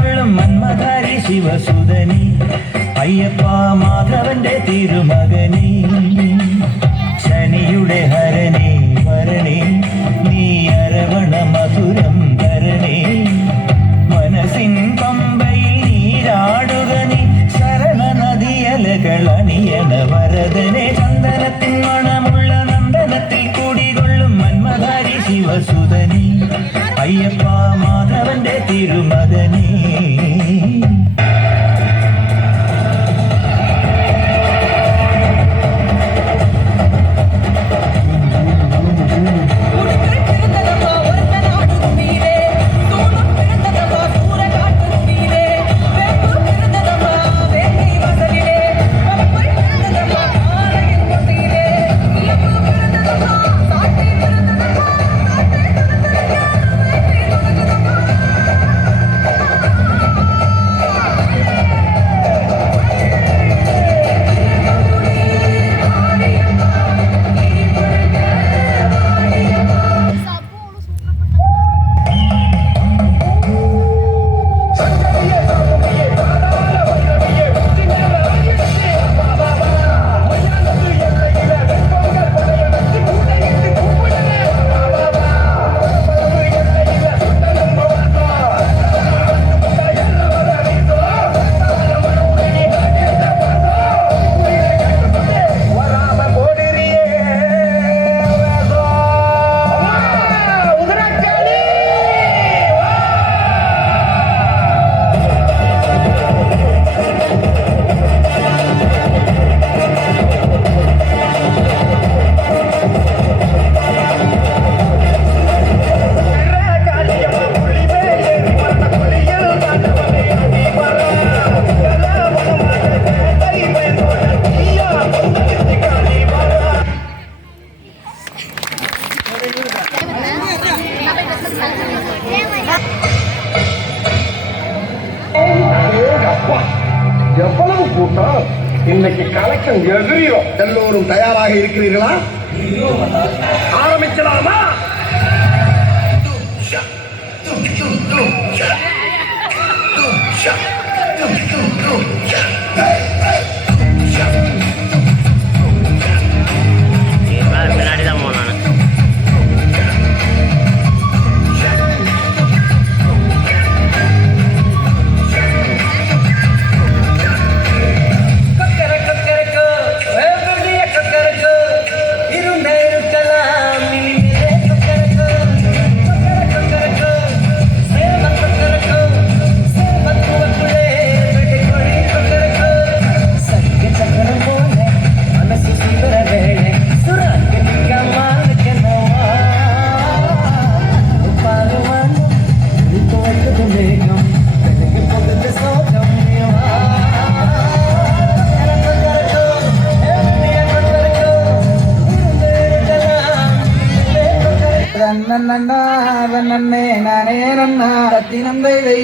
അരുളും മന്മധാരി ശിവസുതനി അയ്യപ്പ മാധവന്റെ തിരുമകനി. ശനിയുടെ ഹരണി ഭരണി നീ അരവണ മധുരം ധരണി. മനസ്സിൻ പമ്പയിൽ നീരാടുക നീ സരള നദിയലകളണിയണ വരദനെ. ചന്ദനത്തിൻ മണമുള്ള നന്ദനത്തിൽ കൂടികൊള്ളും മന്മധാരി ശിവസുതനി അയ്യപ്പ മാധവന്റെ തിരുമകനീ. go, go, go.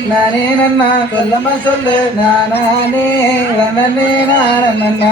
நானே நன்னா சொல்லம்மா சொல்லு நானே நானே நானே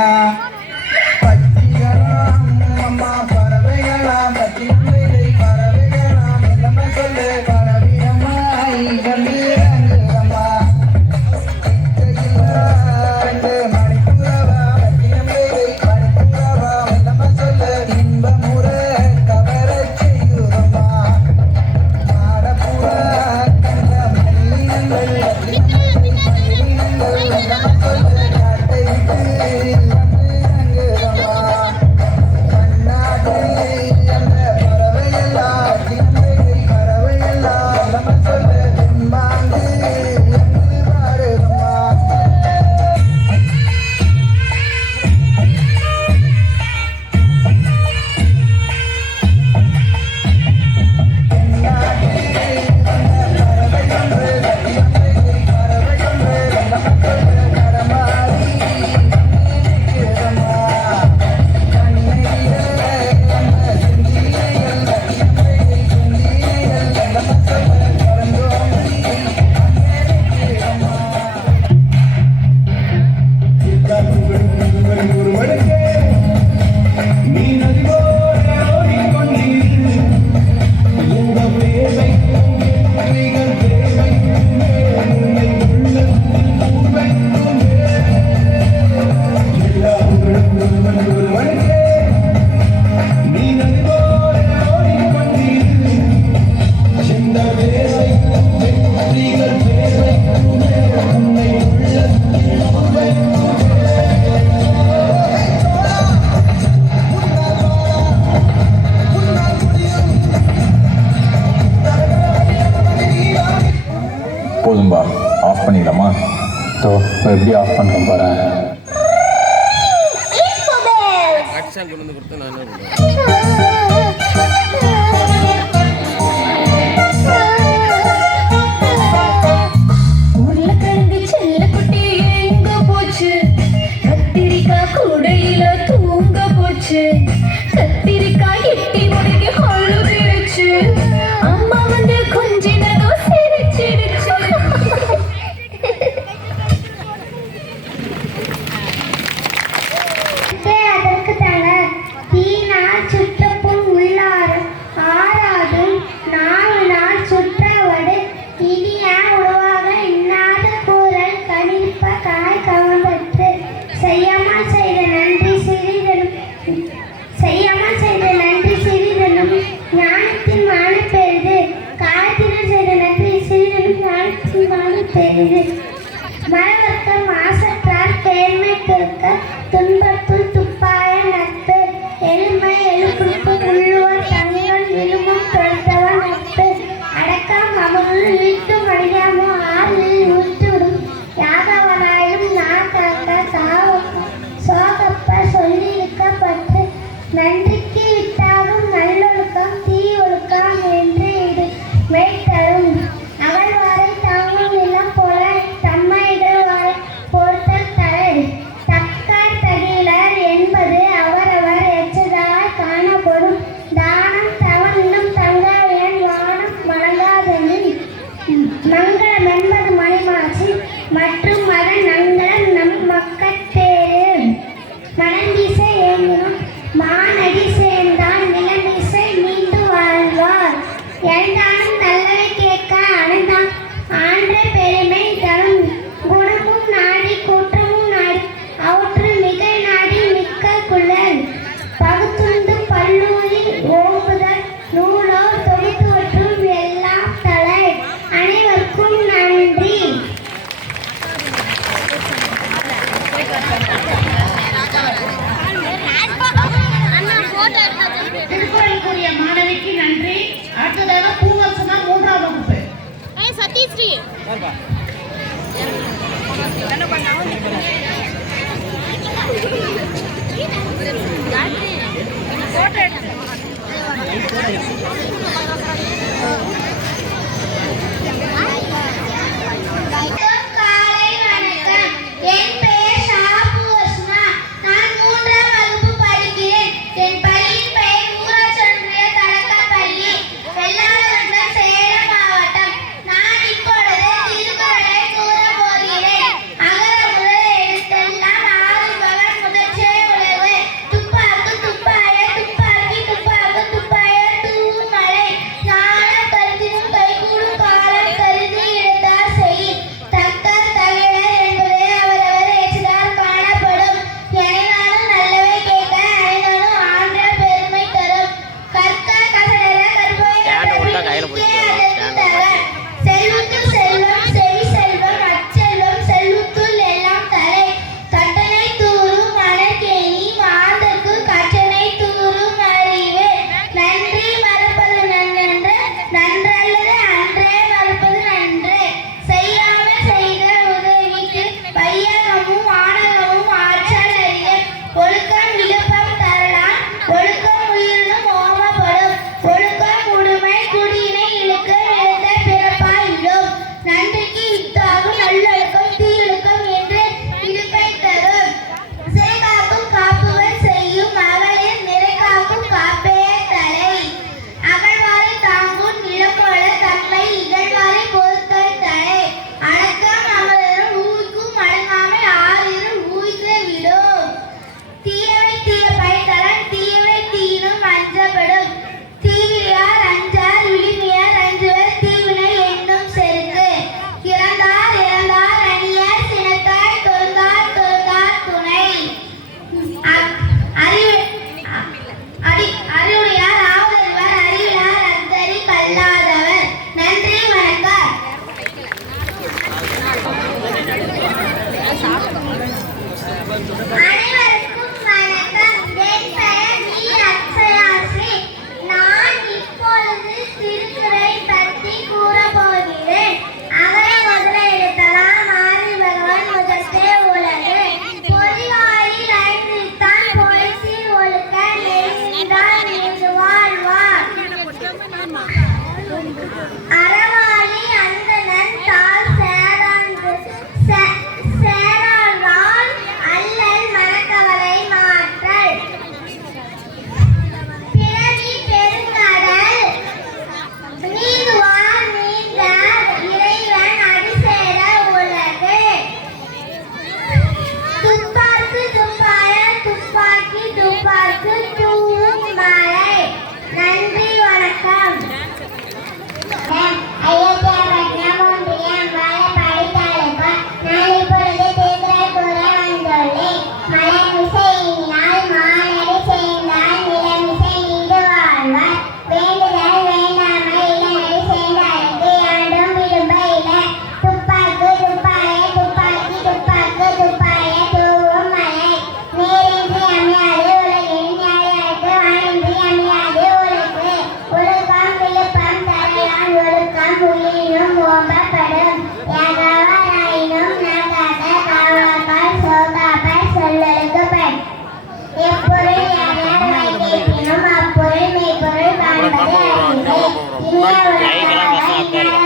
wait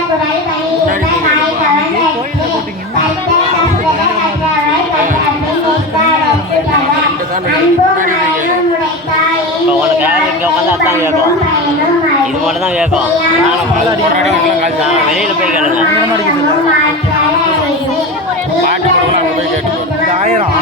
குறை வழியுள்ள நாய்கவன் இது மட்டும் தான் கேட்கும் வெளியில போய் கேளுங்க பாட்டு போடுவோம் போய் கேட்டு ஆயிரம்